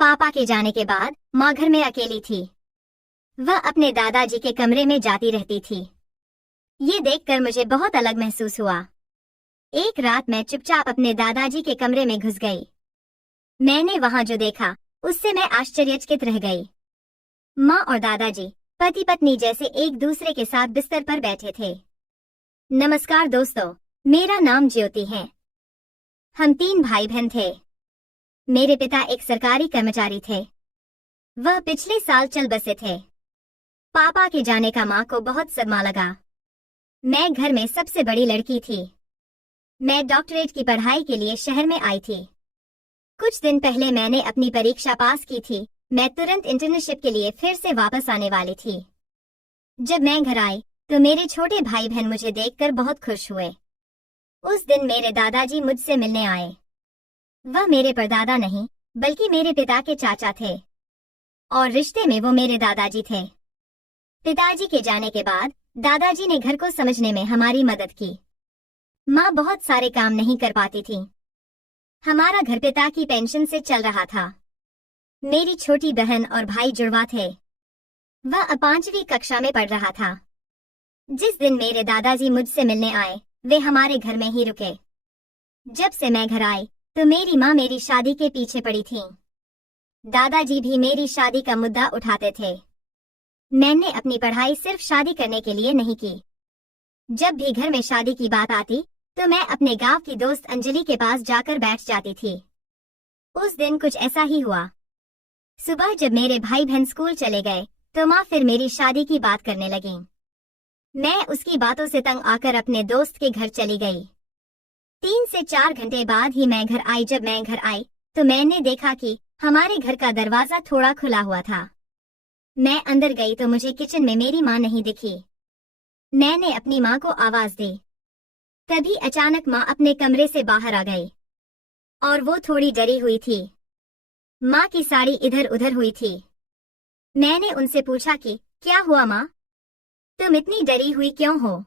पापा के जाने के बाद माँ घर में अकेली थी। वह अपने दादाजी के कमरे में जाती रहती थी। ये देखकर मुझे बहुत अलग महसूस हुआ। एक रात मैं चुपचाप अपने दादाजी के कमरे में घुस गई। मैंने वहां जो देखा उससे मैं आश्चर्यचकित रह गई। माँ और दादाजी पति पत्नी जैसे एक दूसरे के साथ बिस्तर पर बैठे थे। नमस्कार दोस्तों, मेरा नाम ज्योति है। हम 3 भाई बहन थे। मेरे पिता एक सरकारी कर्मचारी थे। वह पिछले साल चल बसे थे। पापा के जाने का माँ को बहुत सदमा लगा। मैं घर में सबसे बड़ी लड़की थी। मैं डॉक्टरेट की पढ़ाई के लिए शहर में आई थी। कुछ दिन पहले मैंने अपनी परीक्षा पास की थी। मैं तुरंत इंटर्नशिप के लिए फिर से वापस आने वाली थी। जब मैं घर आई तो मेरे छोटे भाई बहन मुझे देखकर बहुत खुश हुए। उस दिन मेरे दादाजी मुझसे मिलने आए। वह मेरे परदादा नहीं बल्कि मेरे पिता के चाचा थे और रिश्ते में वो मेरे दादाजी थे। पिताजी के जाने के बाद दादाजी ने घर को समझने में हमारी मदद की। माँ बहुत सारे काम नहीं कर पाती थी। हमारा घर पिता की पेंशन से चल रहा था। मेरी छोटी बहन और भाई जुड़वा थे। वह 5वीं कक्षा में पढ़ रहा था। जिस दिन मेरे दादाजी मुझसे मिलने आए वे हमारे घर में ही रुके। जब से मैं घर आई तो मेरी माँ मेरी शादी के पीछे पड़ी थी। दादाजी भी मेरी शादी का मुद्दा उठाते थे। मैंने अपनी पढ़ाई सिर्फ शादी करने के लिए नहीं की। जब भी घर में शादी की बात आती तो मैं अपने गांव की दोस्त अंजलि के पास जाकर बैठ जाती थी। उस दिन कुछ ऐसा ही हुआ। सुबह जब मेरे भाई बहन स्कूल चले गए तो माँ फिर मेरी शादी की बात करने लगी। मैं उसकी बातों से तंग आकर अपने दोस्त के घर चली गई। 3 से 4 घंटे बाद ही मैं घर आई। जब मैं घर आई तो मैंने देखा कि हमारे घर का दरवाजा थोड़ा खुला हुआ था। मैं अंदर गई तो मुझे किचन में मेरी माँ नहीं दिखी। मैंने अपनी माँ को आवाज दी। तभी अचानक माँ अपने कमरे से बाहर आ गई और वो थोड़ी डरी हुई थी। माँ की साड़ी इधर उधर हुई थी। मैंने उनसे पूछा कि क्या हुआ माँ, तुम इतनी डरी हुई क्यों हो?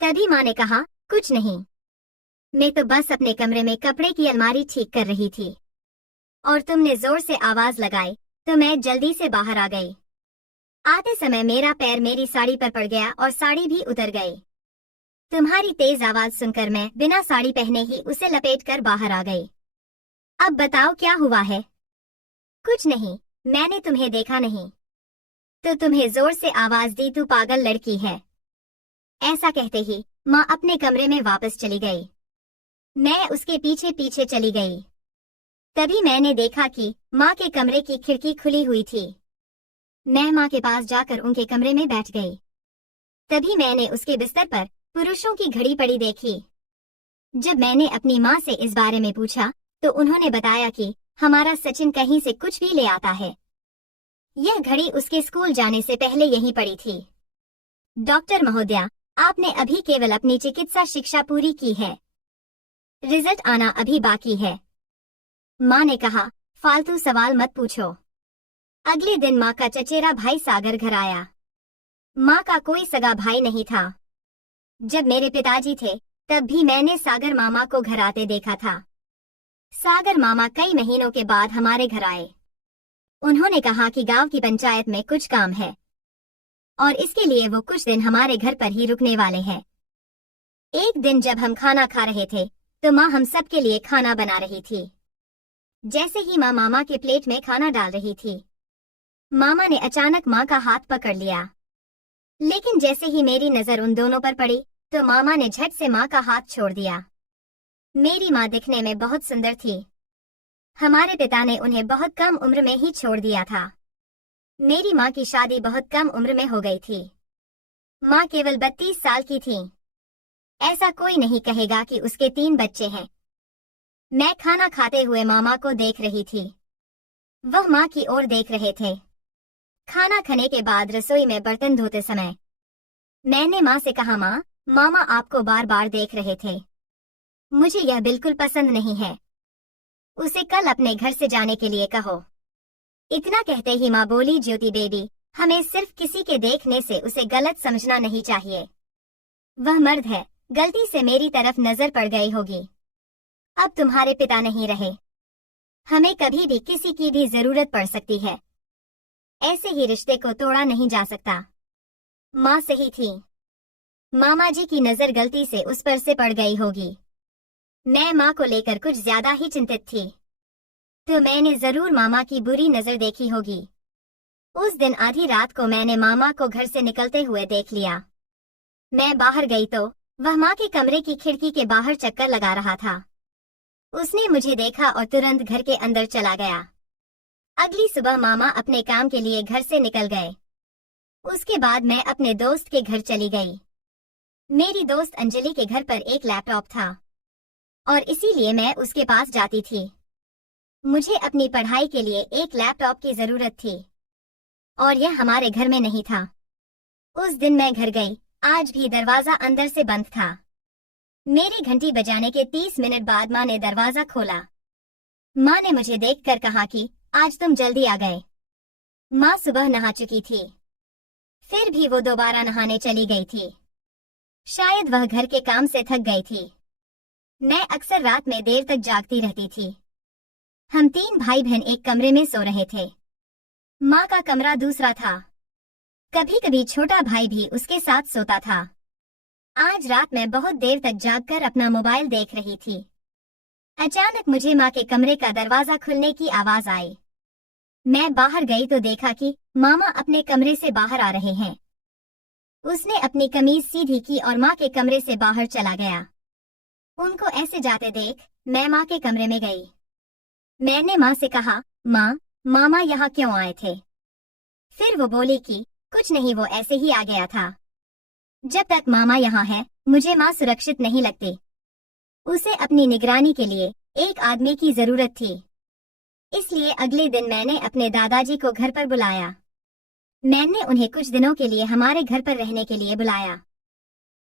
तभी माँ ने कहा, कुछ नहीं, मैं तो बस अपने कमरे में कपड़े की अलमारी ठीक कर रही थी और तुमने जोर से आवाज लगाई तो मैं जल्दी से बाहर आ गई। आते समय मेरा पैर मेरी साड़ी पर पड़ गया और साड़ी भी उतर गई। तुम्हारी तेज आवाज सुनकर मैं बिना साड़ी पहने ही उसे लपेटकर बाहर आ गई। अब बताओ क्या हुआ है? कुछ नहीं, मैंने तुम्हें देखा नहीं तो तुम्हें जोर से आवाज दी, तू पागल लड़की है। ऐसा कहते ही माँ अपने कमरे में वापस चली गई। मैं उसके पीछे पीछे चली गई। तभी मैंने देखा कि माँ के कमरे की खिड़की खुली हुई थी। मैं माँ के पास जाकर उनके कमरे में बैठ गई। तभी मैंने उसके बिस्तर पर पुरुषों की घड़ी पड़ी देखी। जब मैंने अपनी माँ से इस बारे में पूछा तो उन्होंने बताया कि हमारा सचिन कहीं से कुछ भी ले आता है। यह घड़ी उसके स्कूल जाने से पहले यहीं पड़ी थी। डॉक्टर महोदया, आपने अभी केवल अपनी चिकित्सा शिक्षा पूरी की है, रिजल्ट आना अभी बाकी है। माँ ने कहा, फालतू सवाल मत पूछो। अगले दिन माँ का चचेरा भाई सागर घर आया। माँ का कोई सगा भाई नहीं था। जब मेरे पिताजी थे तब भी मैंने सागर मामा को घर आते देखा था। सागर मामा कई महीनों के बाद हमारे घर आए। उन्होंने कहा कि गांव की पंचायत में कुछ काम है और इसके लिए वो कुछ दिन हमारे घर पर ही रुकने वाले हैं। एक दिन जब हम खाना खा रहे थे तो माँ हम सब के लिए खाना बना रही थी। जैसे ही माँ मामा के प्लेट में खाना डाल रही थी, मामा ने अचानक माँ का हाथ पकड़ लिया। लेकिन जैसे ही मेरी नजर उन दोनों पर पड़ी तो मामा ने झट से माँ का हाथ छोड़ दिया। मेरी माँ दिखने में बहुत सुंदर थी। हमारे पिता ने उन्हें बहुत कम उम्र में ही छोड़ दिया था। मेरी माँ की शादी बहुत कम उम्र में हो गई थी। माँ केवल 32 साल की थी। ऐसा कोई नहीं कहेगा कि उसके 3 बच्चे हैं। मैं खाना खाते हुए मामा को देख रही थी। वह माँ की ओर देख रहे थे। खाना खाने के बाद रसोई में बर्तन धोते समय मैंने माँ से कहा, माँ, मामा आपको बार बार देख रहे थे, मुझे यह बिल्कुल पसंद नहीं है, उसे कल अपने घर से जाने के लिए कहो। इतना कहते ही माँ बोली, ज्योति बेबी, हमें सिर्फ किसी के देखने से उसे गलत समझना नहीं चाहिए। वह मर्द है, गलती से मेरी तरफ नजर पड़ गई होगी। अब तुम्हारे पिता नहीं रहे, हमें कभी भी किसी की भी जरूरत पड़ सकती है। ऐसे ही रिश्ते को तोड़ा नहीं जा सकता। माँ सही थी। मामा जी की नजर गलती से उस पर से पड़ गई होगी। मैं माँ को लेकर कुछ ज्यादा ही चिंतित थी, तो मैंने जरूर मामा की बुरी नजर देखी होगी। उस दिन आधी रात को मैंने मामा को घर से निकलते हुए देख लिया। मैं बाहर गई तो वह माँ के कमरे की खिड़की के बाहर चक्कर लगा रहा था। उसने मुझे देखा और तुरंत घर के अंदर चला गया। अगली सुबह मामा अपने काम के लिए घर से निकल गए। उसके बाद मैं अपने दोस्त के घर चली गई। मेरी दोस्त अंजलि के घर पर एक लैपटॉप था और इसीलिए मैं उसके पास जाती थी। मुझे अपनी पढ़ाई के लिए एक लैपटॉप की जरूरत थी और यह हमारे घर में नहीं था। उस दिन मैं घर गई, आज भी दरवाजा अंदर से बंद था। मेरी घंटी बजाने के 30 मिनट बाद माँ ने दरवाजा खोला। माँ ने मुझे देखकर कहा कि आज तुम जल्दी आ गए। माँ सुबह नहा चुकी थी, फिर भी वो दोबारा नहाने चली गई थी। शायद वह घर के काम से थक गई थी। मैं अक्सर रात में देर तक जागती रहती थी। हम 3 भाई बहन एक कमरे में सो रहे थे। माँ का कमरा दूसरा था। कभी कभी छोटा भाई भी उसके साथ सोता था। आज रात मैं बहुत देर तक जागकर अपना मोबाइल देख रही थी। अचानक मुझे माँ के कमरे का दरवाजा खुलने की आवाज आई। मैं बाहर गई तो देखा कि मामा अपने कमरे से बाहर आ रहे हैं। उसने अपनी कमीज सीधी की और माँ के कमरे से बाहर चला गया। उनको ऐसे जाते देख मैं माँ के कमरे में गई। मैंने माँ से कहा, माँ, मामा यहाँ क्यों आए थे? फिर वो बोली कि कुछ नहीं, वो ऐसे ही आ गया था। जब तक मामा यहाँ है मुझे माँ सुरक्षित नहीं लगती। उसे अपनी निगरानी के लिए एक आदमी की जरूरत थी। इसलिए अगले दिन मैंने अपने दादाजी को घर पर बुलाया। मैंने उन्हें कुछ दिनों के लिए हमारे घर पर रहने के लिए बुलाया।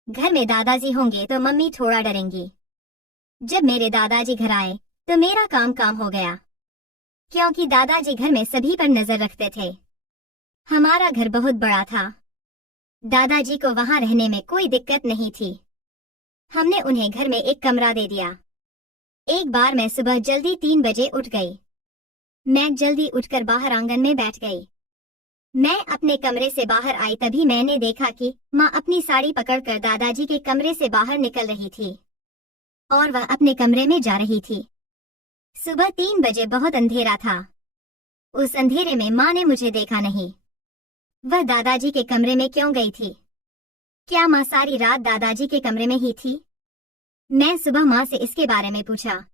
घर में दादाजी होंगे तो मम्मी थोड़ा डरेंगी। जब मेरे दादाजी घर आए तो मेरा काम हो गया, क्योंकि दादाजी घर में सभी पर नजर रखते थे। हमारा घर बहुत बड़ा था। दादाजी को वहां रहने में कोई दिक्कत नहीं थी। हमने उन्हें घर में एक कमरा दे दिया। एक बार मैं सुबह जल्दी 3 बजे उठ गई। मैं जल्दी उठकर बाहर आंगन में बैठ गई। मैं अपने कमरे से बाहर आई तभी मैंने देखा कि माँ अपनी साड़ी पकड़कर दादाजी के कमरे से बाहर निकल रही थी और वह अपने कमरे में जा रही थी। सुबह 3 बजे बहुत अंधेरा था। उस अंधेरे में माँ ने मुझे देखा नहीं। वह दादाजी के कमरे में क्यों गई थी? क्या माँ सारी रात दादाजी के कमरे में ही थी? मैं सुबह माँ से इसके बारे में पूछा।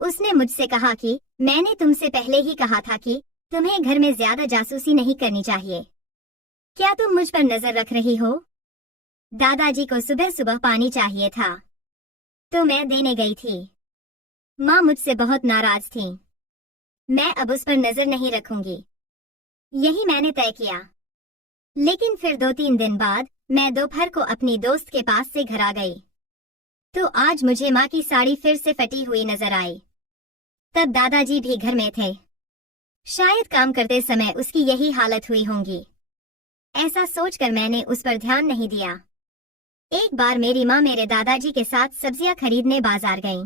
उसने मुझसे कहा कि मैंने तुमसे पहले ही कहा था कि तुम्हें घर में ज्यादा जासूसी नहीं करनी चाहिए। क्या तुम मुझ पर नजर रख रही हो? दादाजी को सुबह सुबह पानी चाहिए था तो मैं देने गई थी। माँ मुझसे बहुत नाराज थी। मैं अब उस पर नजर नहीं रखूंगी, यही मैंने तय किया। लेकिन फिर 2-3 दिन बाद मैं दोपहर को अपनी दोस्त के पास से घर आ गई तो आज मुझे माँ की साड़ी फिर से फटी हुई नजर आई। तब दादाजी भी घर में थे। शायद काम करते समय उसकी यही हालत हुई होंगी। ऐसा सोचकर मैंने उस पर ध्यान नहीं दिया। एक बार मेरी माँ मेरे दादाजी के साथ सब्जियां खरीदने बाजार गईं।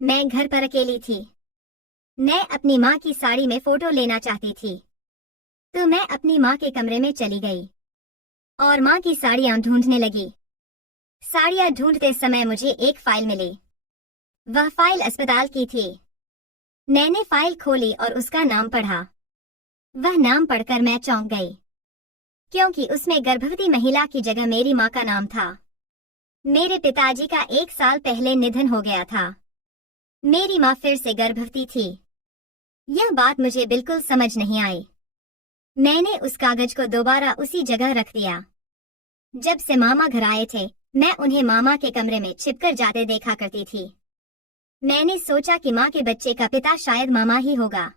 मैं घर पर अकेली थी। मैं अपनी माँ की साड़ी में फोटो लेना चाहती थी तो मैं अपनी माँ के कमरे में चली गई और माँ की साड़ियां ढूंढने लगी। साड़ियां ढूंढते समय मुझे एक फाइल मिली। वह फाइल अस्पताल की थी। मैंने फाइल खोली और उसका नाम पढ़ा। वह नाम पढ़कर मैं चौंक गई, क्योंकि उसमें गर्भवती महिला की जगह मेरी माँ का नाम था। मेरे पिताजी का 1 साल पहले निधन हो गया था। मेरी माँ फिर से गर्भवती थी। यह बात मुझे बिल्कुल समझ नहीं आई। मैंने उस कागज को दोबारा उसी जगह रख दिया। जब से मामा घर आए थे मैं उन्हें मामा के कमरे में छिपकर जाते देखा करती थी। मैंने सोचा कि माँ के बच्चे का पिता शायद मामा ही होगा,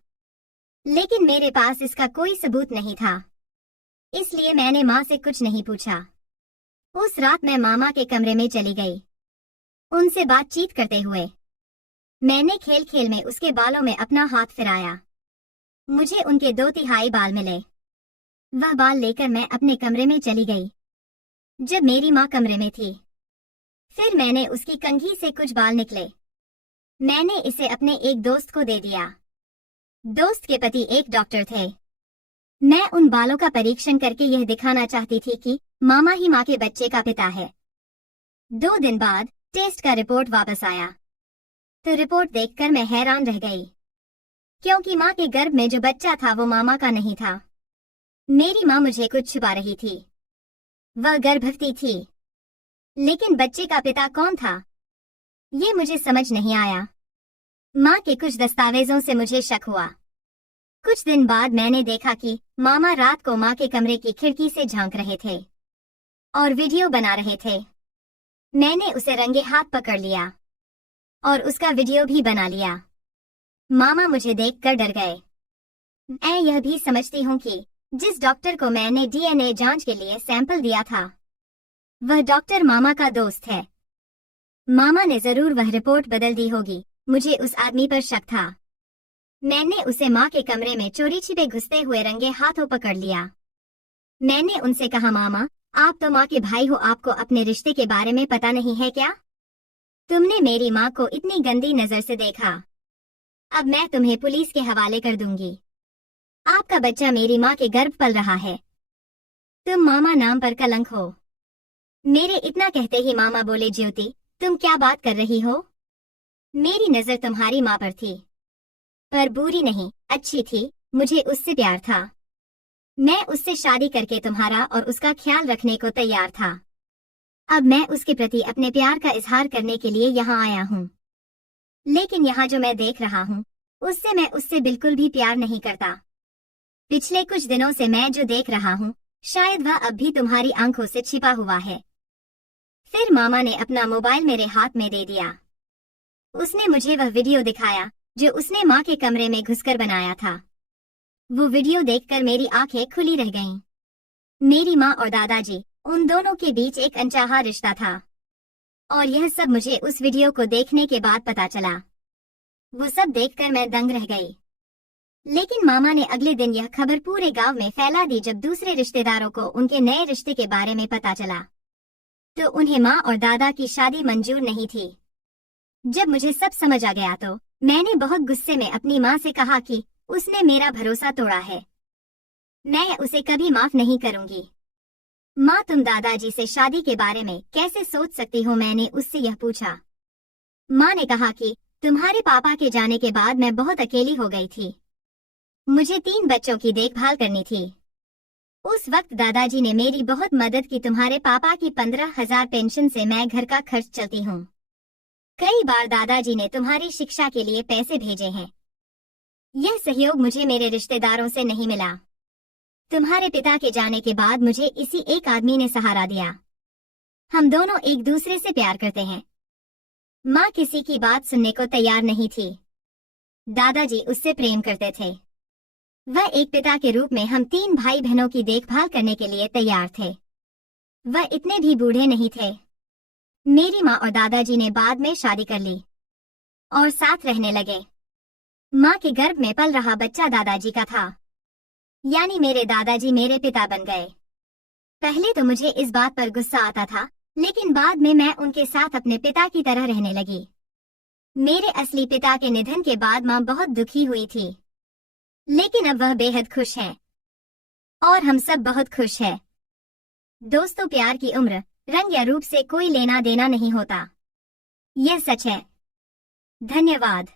लेकिन मेरे पास इसका कोई सबूत नहीं था। इसलिए मैंने माँ से कुछ नहीं पूछा। उस रात मैं मामा के कमरे में चली गई, उनसे बातचीत करते हुए। मैंने खेल खेल में उसके बालों में अपना हाथ फिराया। मुझे उनके 2/3 बाल मिले। वह बाल लेकर मैं अपने कमरे में चली गई। जब मेरी माँ कमरे में थी, फिर मैंने उसकी कंघी से कुछ बाल निकले। मैंने इसे अपने एक दोस्त को दे दिया। दोस्त के पति एक डॉक्टर थे। मैं उन बालों का परीक्षण करके यह दिखाना चाहती थी कि मामा ही माँ के बच्चे का पिता है। 2 दिन बाद टेस्ट का रिपोर्ट वापस आया तो रिपोर्ट देखकर मैं हैरान रह गई, क्योंकि माँ के गर्भ में जो बच्चा था वो मामा का नहीं था। मेरी माँ मुझे कुछ छुपा रही थी। वह गर्भवती थी, लेकिन बच्चे का पिता कौन था ये मुझे समझ नहीं आया। माँ के कुछ दस्तावेजों से मुझे शक हुआ। कुछ दिन बाद मैंने देखा कि मामा रात को माँ के कमरे की खिड़की से झांक रहे थे और वीडियो बना रहे थे। मैंने उसे रंगे हाथ पकड़ लिया और उसका वीडियो भी बना लिया। मामा मुझे देखकर डर गए। मैं यह भी समझती हूँ कि जिस डॉक्टर को मैंने डीएनए जांच के लिए सैंपल दिया था वह डॉक्टर मामा का दोस्त है। मामा ने जरूर वह रिपोर्ट बदल दी होगी। मुझे उस आदमी पर शक था। मैंने उसे माँ के कमरे में चोरी छिपे घुसते हुए रंगे हाथों पकड़ लिया। मैंने उनसे कहा, मामा आप तो माँ के भाई हो, आपको अपने रिश्ते के बारे में पता नहीं है क्या? तुमने मेरी माँ को इतनी गंदी नजर से देखा। अब मैं तुम्हें पुलिस के हवाले कर दूंगी। आपका बच्चा मेरी माँ के गर्भ पल रहा है। तुम मामा नाम पर कलंक हो। मेरे इतना कहते ही मामा बोले, ज्योति तुम क्या बात कर रही हो? मेरी नजर तुम्हारी माँ पर थी, पर बुरी नहीं, अच्छी थी। मुझे उससे प्यार था। मैं उससे शादी करके तुम्हारा और उसका ख्याल रखने को तैयार था। अब मैं उसके प्रति अपने प्यार का इजहार करने के लिए यहाँ आया हूँ। लेकिन यहाँ जो मैं देख रहा हूँ उससे मैं उससे बिल्कुल भी प्यार नहीं करता। पिछले कुछ दिनों से मैं जो देख रहा हूँ शायद वह अब भी तुम्हारी आंखों से छिपा हुआ है। फिर मामा ने अपना मोबाइल मेरे हाथ में दे दिया। उसने मुझे वह वीडियो दिखाया जो उसने माँ के कमरे में घुसकर बनाया था। वो वीडियो देखकर मेरी आंखें खुली रह गईं। मेरी माँ और दादाजी, उन दोनों के बीच एक अनचाहा रिश्ता था और यह सब मुझे उस वीडियो को देखने के बाद पता चला। वो सब देखकर मैं दंग रह गई। लेकिन मामा ने अगले दिन यह खबर पूरे गांव में फैला दी। जब दूसरे रिश्तेदारों को उनके नए रिश्ते के बारे में पता चला तो उन्हें माँ और दादा की शादी मंजूर नहीं थी। जब मुझे सब समझ आ गया तो मैंने बहुत गुस्से में अपनी माँ से कहा कि उसने मेरा भरोसा तोड़ा है। मैं उसे कभी माफ नहीं करूंगी। माँ तुम दादाजी से शादी के बारे में कैसे सोच सकती हो? मैंने उससे यह पूछा। माँ ने कहा कि तुम्हारे पापा के जाने के बाद मैं बहुत अकेली हो गई थी। मुझे 3 बच्चों की देखभाल करनी थी। उस वक्त दादाजी ने मेरी बहुत मदद की। तुम्हारे पापा की 15,000 पेंशन से मैं घर का खर्च चलती हूँ। कई बार दादाजी ने तुम्हारी शिक्षा के लिए पैसे भेजे हैं। यह सहयोग मुझे मेरे रिश्तेदारों से नहीं मिला। तुम्हारे पिता के जाने के बाद मुझे इसी एक आदमी ने सहारा दिया। हम दोनों एक दूसरे से प्यार करते हैं। माँ किसी की बात सुनने को तैयार नहीं थी। दादाजी उससे प्रेम करते थे। वह एक पिता के रूप में हम 3 भाई बहनों की देखभाल करने के लिए तैयार थे। वह इतने भी बूढ़े नहीं थे। मेरी माँ और दादाजी ने बाद में शादी कर ली और साथ रहने लगे। माँ के गर्भ में पल रहा बच्चा दादाजी का था, यानी मेरे दादाजी मेरे पिता बन गए। पहले तो मुझे इस बात पर गुस्सा आता था, लेकिन बाद में मैं उनके साथ अपने पिता की तरह रहने लगी। मेरे असली पिता के निधन के बाद माँ बहुत दुखी हुई थी, लेकिन अब वह बेहद खुश है और हम सब बहुत खुश हैं। दोस्तों, प्यार की उम्र, रंग या रूप से कोई लेना देना नहीं होता। यह सच है। धन्यवाद।